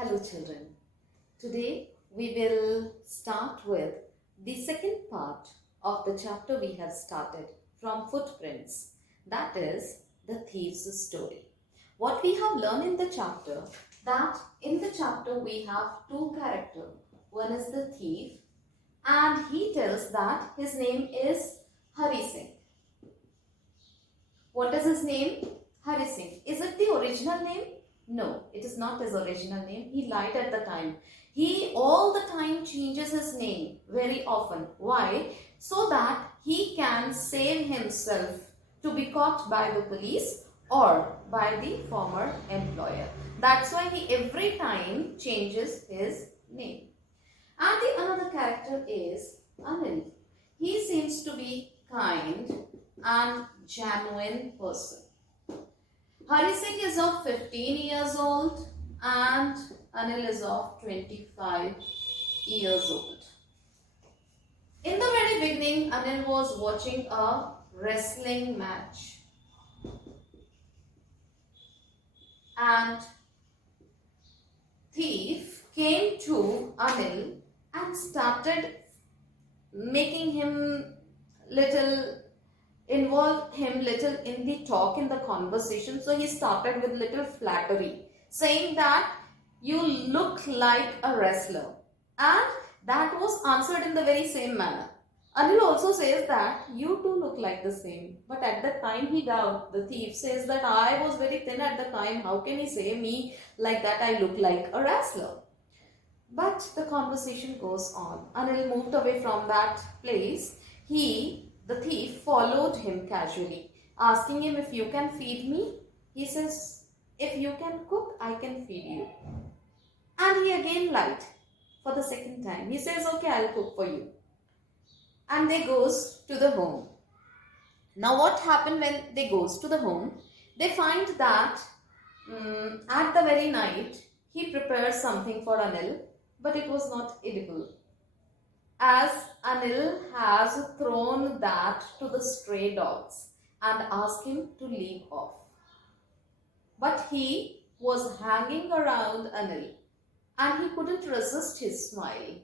Hello children. Today we will start with the second part of the chapter we have started from Footprints, that is the thief's story. What we have learned in the chapter, that in the chapter we have two characters. One is the thief and he tells that his name is Hari Singh. What is his name? Hari Singh. Is it the original name? No, it is not his original name. He lied at the time. He all the time changes his name very often. Why? So that he can save himself to be caught by the police or by the former employer. That's why he every time changes his name. And the another character is Anil. He seems to be kind and genuine person. Hari Singh is of 15 years old and Anil is of 25 years old. In the very beginning, Anil was watching a wrestling match. And thief came to Anil and started making him involve him little in the talk, in the conversation. So he started with little flattery, saying that you look like a wrestler. And that was answered in the very same manner. Anil also says that you too look like the same. But at that time he doubted. The thief says that I was very thin at the time. How can he say me like that I look like a wrestler? But the conversation goes on. Anil moved away from that place. The thief followed him casually, asking him if you can feed me. He says, if you can cook, I can feed you. And he again lied for the second time. He says, okay, I'll cook for you. And they goes to the home. Now what happened when they goes to the home? They find that at the very night, he prepares something for Anil, but it was not edible, as Anil has thrown that to the stray dogs and asked him to leave off. But he was hanging around Anil and he couldn't resist his smile.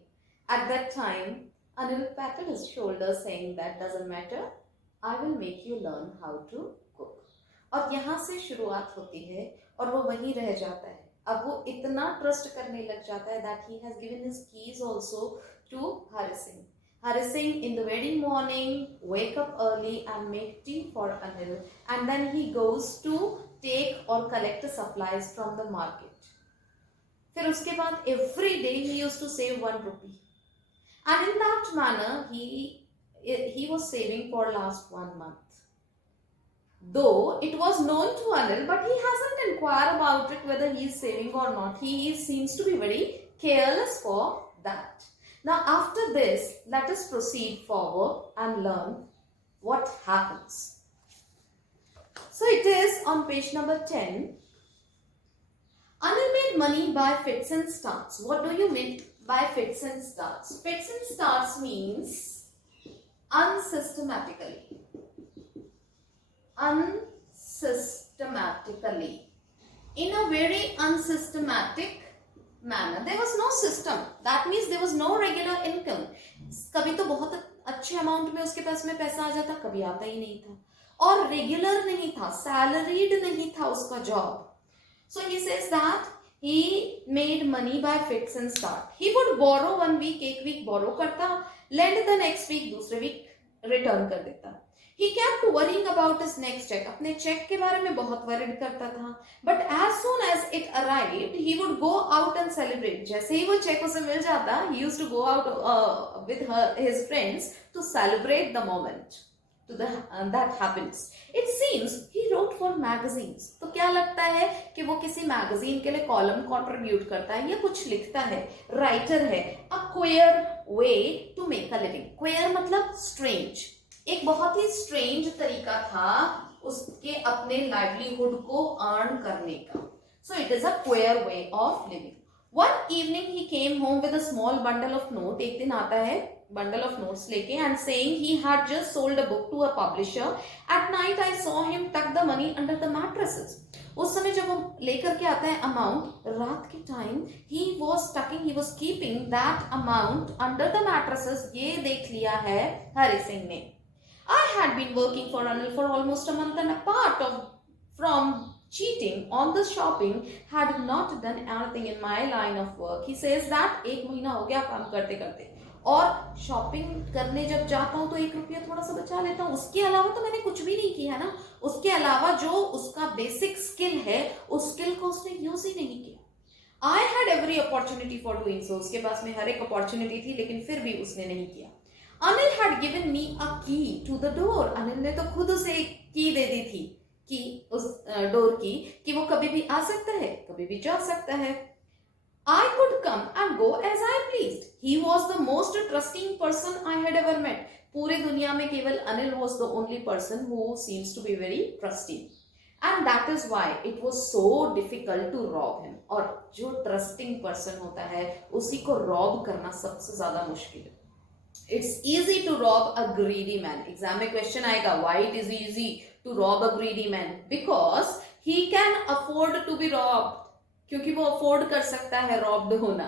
At that time, Anil patted his shoulder saying that doesn't matter, I will make you learn how to cook. और यहाँ से शुरुआत होती है और वो वहीं रह जाता है. अब वो इतना ट्रस्ट करने लग जाता है that he has given his keys also to Hari Singh. Hari Singh in the very morning wake up early and make tea for Anil, and then he goes to take or collect the supplies from the market. फिर उसके बाद every day he used to save 1 rupee, and in that manner he was saving for last 1 month. Though it was known to Anil, but he hasn't inquired about it whether he is saving or not. He seems to be very careless for that. Now after this, let us proceed forward and learn what happens. So it is on page number 10. Anil made money by fits and starts. What do you mean by fits and starts? Fits and starts means unsystematically. Unsystematically, in a very unsystematic manner. There was no system. That means there was no regular income. कभी तो बहुत अच्छे amount में उसके पास में पैसा आ जाता, कभी आता ही नहीं था, और रेगुलर नहीं था, सैलरीड नहीं था उसका job. So he says that he made money by fits and start. He would borrow 1 week, एक week borrow करता, lend the next week, दूसरे week return कर देता. He kept worrying about his next check. अपने check के बारे में बहुत worried करता था. But as soon as it arrived, he would go out and celebrate. जैसे ही वो चेक उसे मिल जाता, he used to go out with his friends to celebrate the moment that happens. It seems he wrote for magazines. तो क्या लगता है कि वो किसी मैगजीन के लिए कॉलम कंट्रीब्यूट करता है या कुछ लिखता है, राइटर है. A queer way to make a living. Queer मतलब strange. एक बहुत ही स्ट्रेंज तरीका था उसके अपने लाइवलीहुड को अर्न करने का. So it is a queer way of living. One evening he came home with a small bundle of note. एक दिन आता है bundle of notes लेके and saying he had just sold a book to a publisher. At night I saw him tuck the money under the mattresses. उस समय जब वो लेकर के आता है अमाउंट, रात के time he was keeping that amount under the mattresses. ये देख लिया है हरि सिंह ने. I had been working for Anil for almost a month, and apart from cheating on the shopping, had not done anything in my line of work. He says that एक महीना हो गया काम करते करते, और शॉपिंग करने जब जाता हूँ तो 1 रुपया थोड़ा सा बचा लेता हूँ, उसके अलावा तो मैंने कुछ भी नहीं किया ना. उसके अलावा जो उसका बेसिक स्किल है, उस स्किल को उसने यूज ही नहीं किया. I had every opportunity for doing so. उसके पास में हर एक अपॉर्चुनिटी थी, लेकिन फिर भी उसने नहीं किया. Anil had given me a key to the door. Anil ने तो खुद उसे एक की दे दी थी, कि उस डोर की, कि वो कभी भी आ सकता है, कभी भी जा सकता है. I could come and go as I pleased. He was the most trusting person I had ever met. पूरे दुनिया में केवल Anil was the only person who seems to be very trusting. And that is why it was so difficult to rob him. और जो trusting person होता है, उसी को rob करना सबसे ज्यादा मुश्किल है. It's easy to rob a greedy man. Exam में क्वेश्चन आएगा, why it is easy to rob a greedy man? Because he can afford to be robbed. क्योंकि वो अफोर्ड कर सकता है रॉब्ड होना.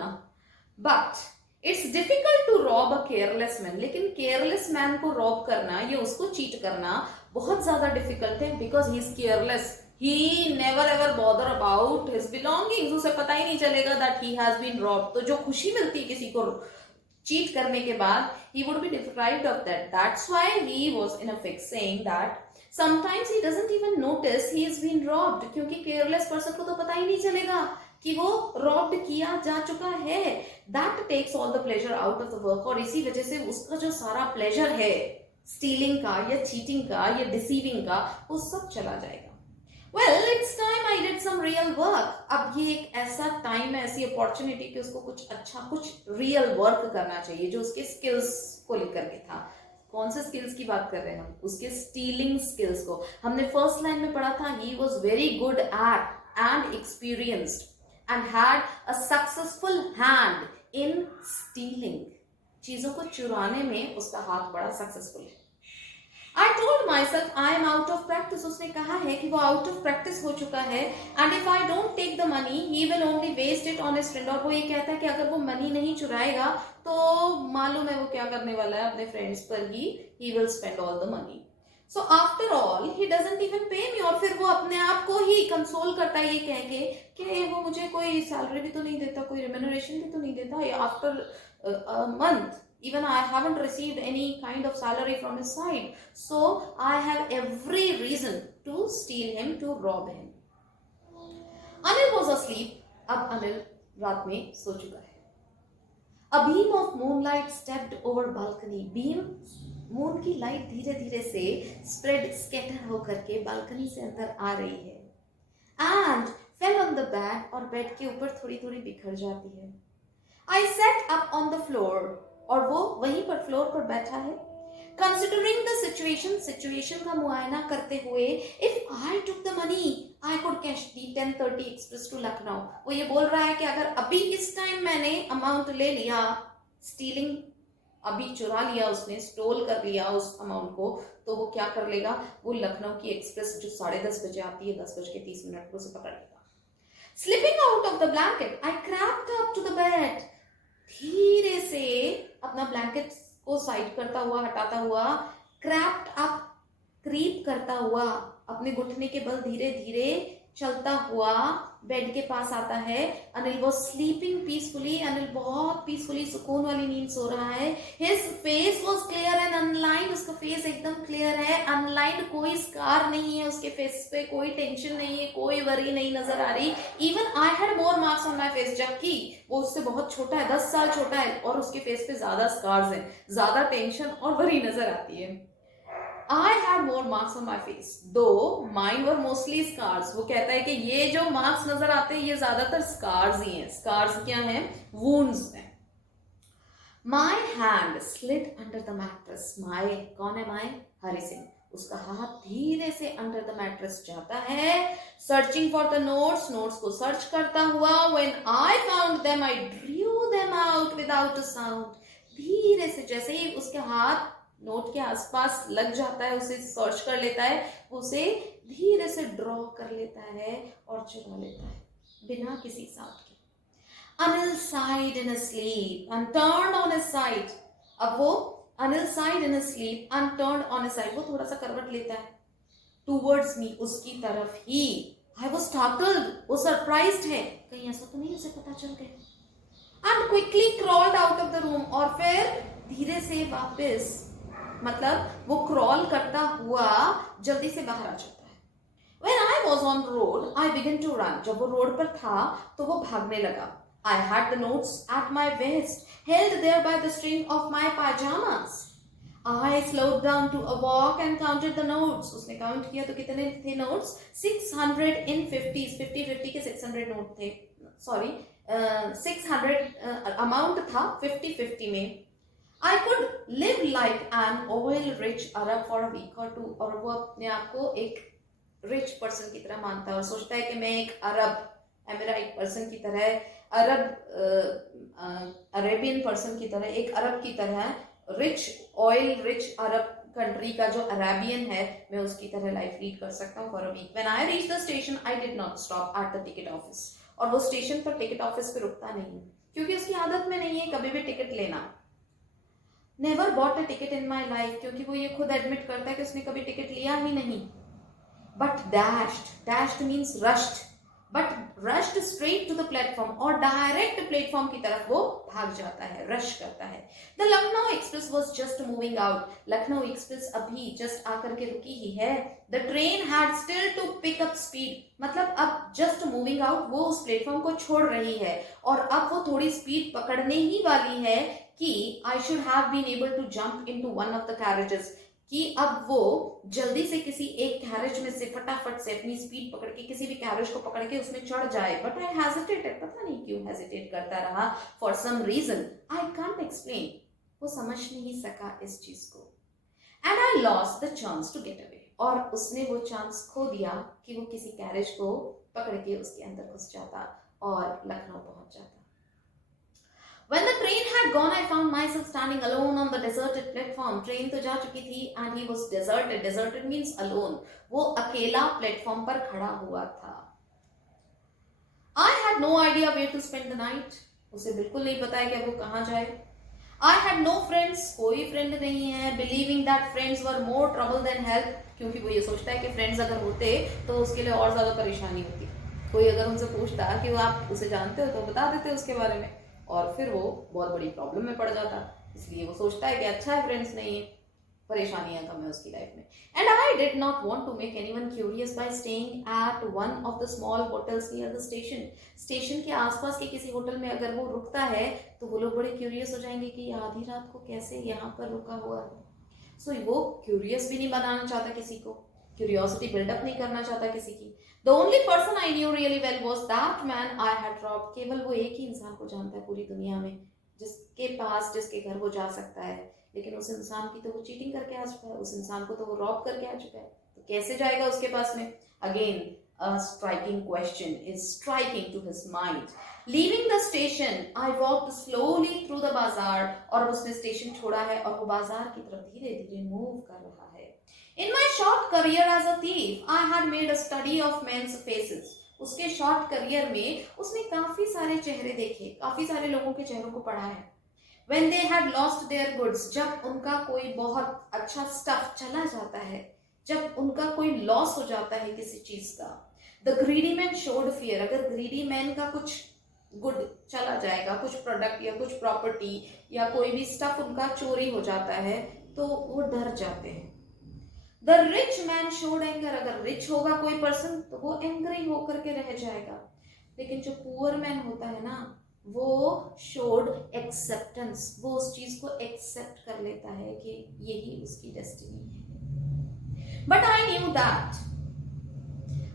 But it's difficult to rob a careless man. लेकिन careless man को रॉब करना, ये उसको चीट करना बहुत ज्यादा डिफिकल्ट है. Because he is careless. He never ever bother about his belongings. उसे पता ही नहीं चलेगा that he has been robbed. तो जो खुशी मिलती है किसी को चीट करने के बाद, he would be deprived of that. That's why he was in a fix, saying that sometimes he doesn't even notice he is being robbed. क्योंकि केयरलेस पर्सन को तो पता ही नहीं चलेगा कि वो रॉब्ड किया जा चुका है. That takes all the pleasure out of the work. और इसी वजह से उसका जो सारा प्लेजर है स्टीलिंग का या चीटिंग का या डिसीविंग का, वो सब चला जाएगा. Well, it's time I did some real work. अब ये एक ऐसा टाइम है, ऐसी अपॉर्चुनिटी कि उसको कुछ अच्छा, कुछ रियल वर्क करना चाहिए, जो उसके स्किल्स को लेकर के था. कौन से स्किल्स की बात कर रहे हैं हम? उसके स्टीलिंग स्किल्स को. हमने फर्स्ट लाइन में पढ़ा था, he was very good at and experienced and had a successful hand in stealing. चीजों को चुराने में उसका हाथ बड़ा सक्सेसफुल है. I told myself I am out of practice. उसने कहा है कि वो out of practice हो चुका है. And if I don't take the money, he will only waste it on his friend. और वो ये कहता है कि अगर वो मनी नहीं चुराएगा तो मालूम है वो क्या करने वाला है, अपने फ्रेंड्स पर ही he will spend all the money. So after all, he doesn't even pay me. और फिर वो अपने आप को ही कंसोल करता है ये कह के कि वो मुझे कोई सैलरी भी तो नहीं देता, कोई रेम्यूनरेशन भी तो नहीं देता. After a month, even I haven't received any kind of salary from his side. So I have every reason to steal him, to rob him. Anil was asleep. अब अनिल रात में सो चुका है. A beam of moonlight stepped over balcony. Beam, moon की light धीरे धीरे से spread, scatter होकर के बालकनी से अंदर आ रही है. And fell on the bed, और बेड के ऊपर थोड़ी थोड़ी बिखर जाती है. I sat up on the floor, और वो वहीं पर फ्लोर पर बैठा है. Considering the situation का मुआयना करते हुए, if I took the money, I could catch the 10:30 express to Lucknow. वो ये बोल रहा है कि अगर अभी इस टाइम मैंने अमाउंट ले लिया, स्टीलिंग अभी चुरा लिया, उसने स्टोल कर लिया उस अमाउंट को, तो वो क्या कर लेगा, वो लखनऊ की एक्सप्रेस जो 10:30 बजे आती है, 10:30 को उसे पकड़ लेगा. Slipping out of the blanket, I crept up to the bed. धीरे से अपना ब्लैंकेट को साइड करता हुआ, हटाता हुआ, क्रीप करता हुआ, अपने घुटने के बल धीरे धीरे चलता हुआ बेड के पास आता है. अनिल वो स्लीपिंग पीसफुली. अनिल बहुत पीसफुली, सुकून वाली नींद सो रहा है. His face was clear and unlined. उसका फेस एकदम क्लियर है, अनलाइंड, कोई स्कार नहीं है उसके फेस पे, कोई टेंशन नहीं है, कोई वरी नहीं नजर आ रही. Even I had more marks on my face, जबकि वो उससे बहुत छोटा है, 10 साल छोटा है, और उसके फेस पे ज्यादा स्कार्स हैं, ज्यादा टेंशन और वरी नजर आती है. I had more marks on my face, though mine were mostly scars. वो कहता है कि ये जो मार्क्स नजर आते हैं ये ज्यादातर स्कार्स ही हैं. स्कार्स क्या हैं? वुंड्स हैं. My hand slid under the mattress. My, कौन है my? हरि सिंह. उसका हाथ धीरे से अंडर द मैट्रेस जाता है. Searching for the notes, notes को सर्च करता हुआ. When I found them, I drew them out without a sound. धीरे से जैसे ही उसके हाथ नोट के आसपास लग जाता है, उसे सर्च कर लेता है, उसे धीरे से ड्रॉ कर लेता है और चुरा लेता है बिना किसी साथ के। Anil sighed in his sleep and turned on his side. अब वो Anil sighed in his sleep and turned on his side. वो थोड़ा सा करवट लेता है towards me, उसकी तरफ ही। I was startled. वो सरप्राइज्ड है, कहीं ऐसा तो नहीं उसे पता चल गया। And quickly crawled out of the room. और फिर धीरे से वापस, मतलब वो क्रॉल करता हुआ जल्दी से बाहर आ जाता है। When I was on the road, I began to run. जब वो रोड पर था तो वो भागने लगा। I had the notes at my waist, held there by the string of my pajamas. I slowed down to a walk and counted the notes. उसने count किया तो कितने थे notes? 600 in 50s, 50 के 600 नोट थे। Sorry, 600 अमाउंट था 50 में। I could live like an oil-rich Arab for a week or two. और वो अपने आप को एक रिच पर्सन की तरह मानता है और सोचता है कि मैं एक अरब एमिराइट पर्सन की तरह, अरेबियन पर्सन की तरह, एक अरब की तरह, rich oil rich Arab country का जो अरेबियन है, मैं उसकी तरह लाइफ लीड कर सकता हूँ for a week. When I reach the station I did not stop at the ticket office. और वो स्टेशन पर टिकट ऑफिस पे रुकता नहीं क्योंकि उसकी आदत में नहीं है कभी भी टिकट लेना। Never bought a ticket in my life, क्योंकि वो ये खुद एडमिट करता है कि उसने कभी टिकट लिया ही नहीं। But dashed means rushed, but rushed straight to the platform, और डायरेक्ट प्लेटफॉर्म की तरफ वो भाग जाता है, रश करता है। The Lucknow Express was just moving out, Lucknow Express अभी जस्ट आकर के रुकी ही है। The train had still to pick up speed, मतलब अब जस्ट मूविंग आउट, वो उस प्लेटफॉर्म को छोड़ रही है और अब वो थोड़ी स्पीड पकड़ने ही वाली है कि I should have been able to jump into one of the carriages, कि अब वो जल्दी से किसी एक कैरेज में से फटाफट से अपनी स्पीड पकड़ के किसी भी कैरेज को पकड़ के उसमें चढ़ जाए। बट आई हेजिटेटेड, पता नहीं क्यों हेजिटेट करता रहा, for some reason I can't explain, वो समझ नहीं सका इस चीज को। And I lost the chance to get away, और उसने वो चांस खो दिया कि वो किसी कैरेज को पकड़ के उसके अंदर घुस जाता और लखनऊ पहुंच जाता। When the train had gone, I found myself standing alone on the deserted platform. Train तो जा चुकी थी and he was deserted. Deserted means alone. वो अकेला प्लेटफॉर्म पर खड़ा हुआ था। I had no idea where to spend the night. उसे बिल्कुल नहीं पता है कि वो कहाँ जाए। I had no friends. कोई फ्रेंड नहीं है। Believing that friends were more trouble than help. क्योंकि वो ये सोचता है कि फ्रेंड्स अगर होते तो उसके लिए और ज्यादा परेशानी होती। कोई अगर उनसे पूछता कि वो आप उसे जानते हो तो बता देते उसके बारे में, और फिर वो बहुत बड़ी प्रॉब्लम में पड़ जाता। इसलिए वो सोचता है कि अच्छा है फ्रेंड्स नहीं है, परेशानियां कम है उसकी लाइफ में। And I did not want to make anyone curious by staying at one of the small hotels near the station. Station के आसपास के किसी होटल में अगर वो रुकता है तो वो लोग बड़े क्यूरियस हो जाएंगे कि आधी रात को कैसे यहाँ पर रुका हुआ है। सो वो क्यूरियस भी नहीं बनाना चाहता किसी को, क्यूरियोसिटी बिल्डअप नहीं करना चाहता किसी की। The only person I knew really well was that man I had robbed. केवल वो एक ही इंसान को जानता है पूरी दुनिया में जिसके पास, जिसके घर वो जा सकता है, लेकिन उस इंसान की तो वो चीटिंग करके आ चुका है, उस इंसान को तो वो रॉब करके आ चुका है, तो कैसे जाएगा उसके पास में। Again, a striking question is striking to his mind. Leaving the station, I walked slowly through the bazaar. और उसने स्टेशन छोड़ा है और वो बाजार की तरफ धीरे धीरे मूव कर रहा है। In my short career as a thief, I had made a study of men's faces. उसके शॉर्ट करियर में उसने काफी सारे चेहरे देखे, काफी सारे लोगों के चेहरों को पढ़ा है। When they had lost their goods, जब उनका कोई बहुत अच्छा स्टफ चला जाता है, जब उनका कोई लॉस हो जाता है किसी चीज का। The greedy man showed fear. अगर greedy man का कुछ गुड चला जाएगा, कुछ प्रोडक्ट या कुछ प्रॉपर्टी या कोई भी स्टफ उनका चोरी हो जाता है तो वो डर जाते हैं। The rich man showed anger. अगर रिच होगा कोई पर्सन तो वो एंग्री होकर के रह जाएगा, लेकिन जो पुअर मैन होता है ना, वो showed acceptance. वो उस चीज को एक्सेप्ट कर लेता है कि यही उसकी डेस्टिनी है। But I knew that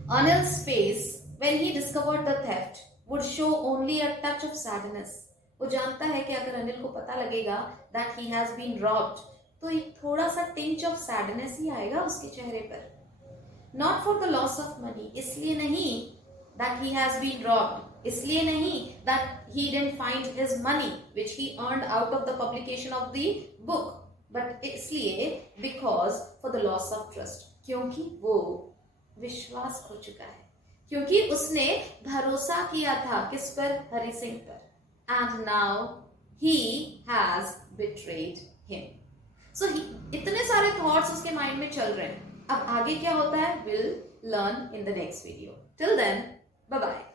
Anil's face when he discovered the theft would show only a touch of sadness. वो जानता है कि अगर अनिल को पता लगेगा that he has been robbed, तो एक थोड़ा सा टिंच ऑफ सैडनेस ही आएगा उसके चेहरे पर। Not for the loss of money, इसलिए नहीं that he has been robbed, इसलिए नहीं that he didn't find his money which he earned out of the publication of the book, but इसलिए because for the loss of trust, क्योंकि वो विश्वास खो चुका है, क्योंकि उसने भरोसा किया था किस पर? हरि सिंह पर, and now he has betrayed him. So इतने सारे thoughts उसके माइंड में चल रहे हैं. अब आगे क्या होता है? We'll learn in the next video. Till then, bye bye.